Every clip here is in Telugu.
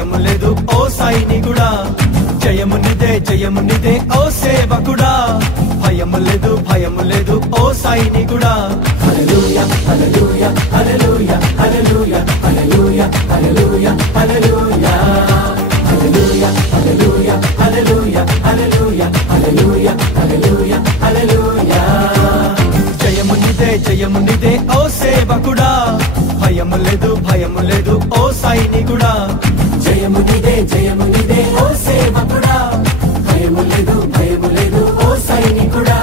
భయము లేదు ఓ సైనికుడా, జయము నిదే ఓ సేవకుడా, భయము లేదు ఓ సైనికుడా. హల్లెలూయా హల్లెలూయా హల్లెలూయా హల్లెలూయా హల్లెలూయా హల్లెలూయా హల్లెలూయా హల్లెలూయా హల్లెలూయా హల్లెలూయా హల్లెలూయా హల్లెలూయా హల్లెలూయా హల్లెలూయా. జయము నిదే ఓ సేవకుడా, భయము లేదు ఓ సైనికుడా, జయము నిదే ఓ సేవకుడా, భయము లేదు ఓ సైనికుడా.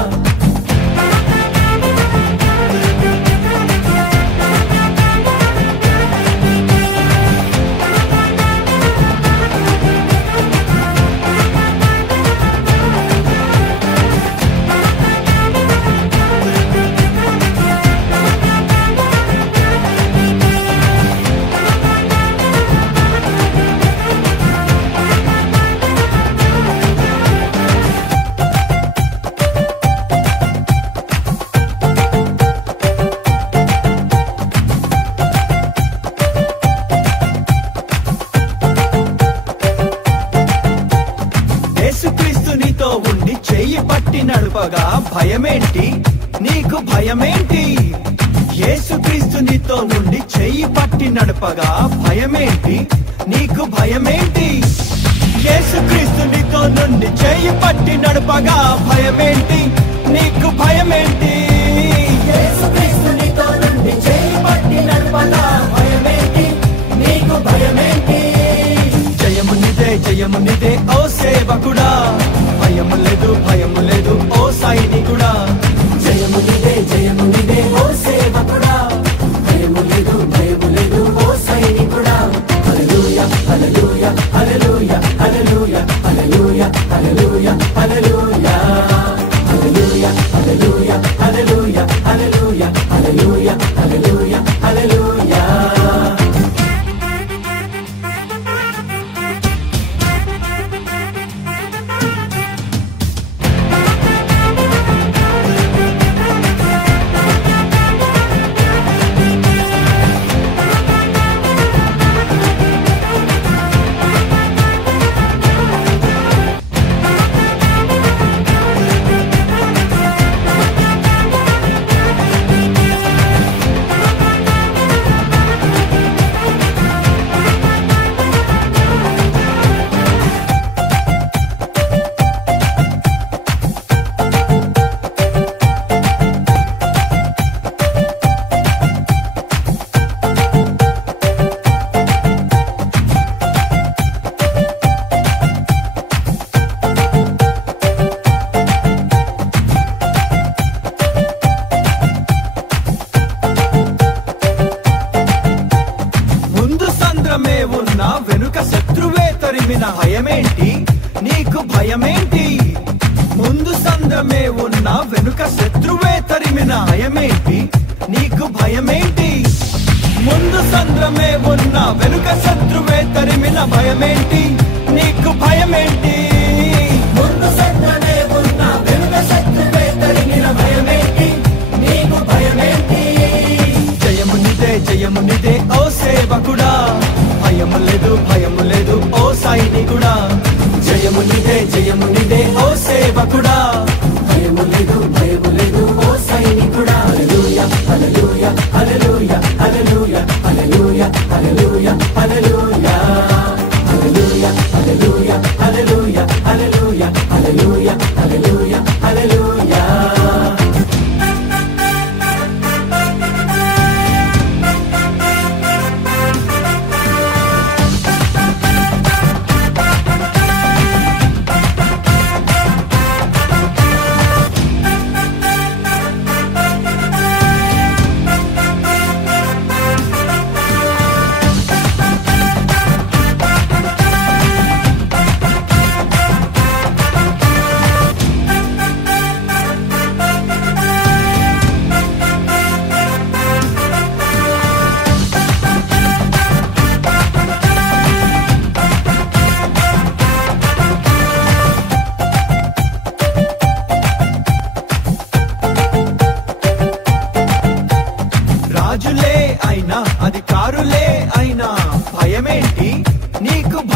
యేసుక్రీస్తు నీతో ఉండి చెయ్యి పట్టి నడుపగా భయమేంటి నీకు భయమేంటి? యేసుక్రీస్తు నీతో ఉండి చెయ్యి పట్టి నడుపగా భయమేంటి నీకు భయమేంటి? యేసుక్రీస్తు నీతో నుండి చెయ్యి పట్టి నడుపగా భయమేంటి నీకు భయమేంటి? యేసుక్రీస్తు నీతో నుండి చెయ్యి పట్టి నడుపగా భయమేంటి నీకు భయమేంటి? జయము నిదే ఓ సేవకుడా, భయము లేదు ఓ సైనికుడా, జయము నిదే ఓ సేవకుడా, భయము లేదు ఓ సైనికుడా. హల్లెలూయా హల్లెలూయా హల్లెలూయా హల్లెలూయా హల్లెలూయా హల్లెలూయా హల్లెలూయా హల్లెలూయా హల్లెలూయా హల్లెలూయా హల్లెలూయా హల్లెలూయా హల్లెలూయా హల్లెలూయా. ఉన్నా వెనుక శత్రువే తరిమిన భయమేంటి నీకు భయమేంటి? ముందు సంద్రమే ఉన్నా వెనుక శత్రువే తరిమిన భయమేంటి నీకు భయమేంటి? ముందు సంద్రమే ఉన్నా వెనుక శత్రువే తరిమిన భయమేంటి నీకు భయమేంటి? ముందు సంద్రమే ఉన్నా వెనుక శత్రువే తరిమిన భయమేంటి నీకు భయమేంటి? జయము నిదే ఓ సేవకుడా, భయము లేదు ఓ సైనికుడా, జయము నిదే ఓ సేవకుడా, భయము లేదు ఓ సైనికుడా. హల్లెలూయా హల్లెలూయా హల్లెలూయా హల్లెలూయా హల్లెలూయా హల్లెలూయా హల్లెలూయా హల్లెలూయా హల్లెలూయా హల్లెలూయా హల్లెలూయా హల్లెలూయా హల్లెలూయా హల్లెలూయా. రాజులే అయినా అధికారులే అయినా భయమేంటి నీకు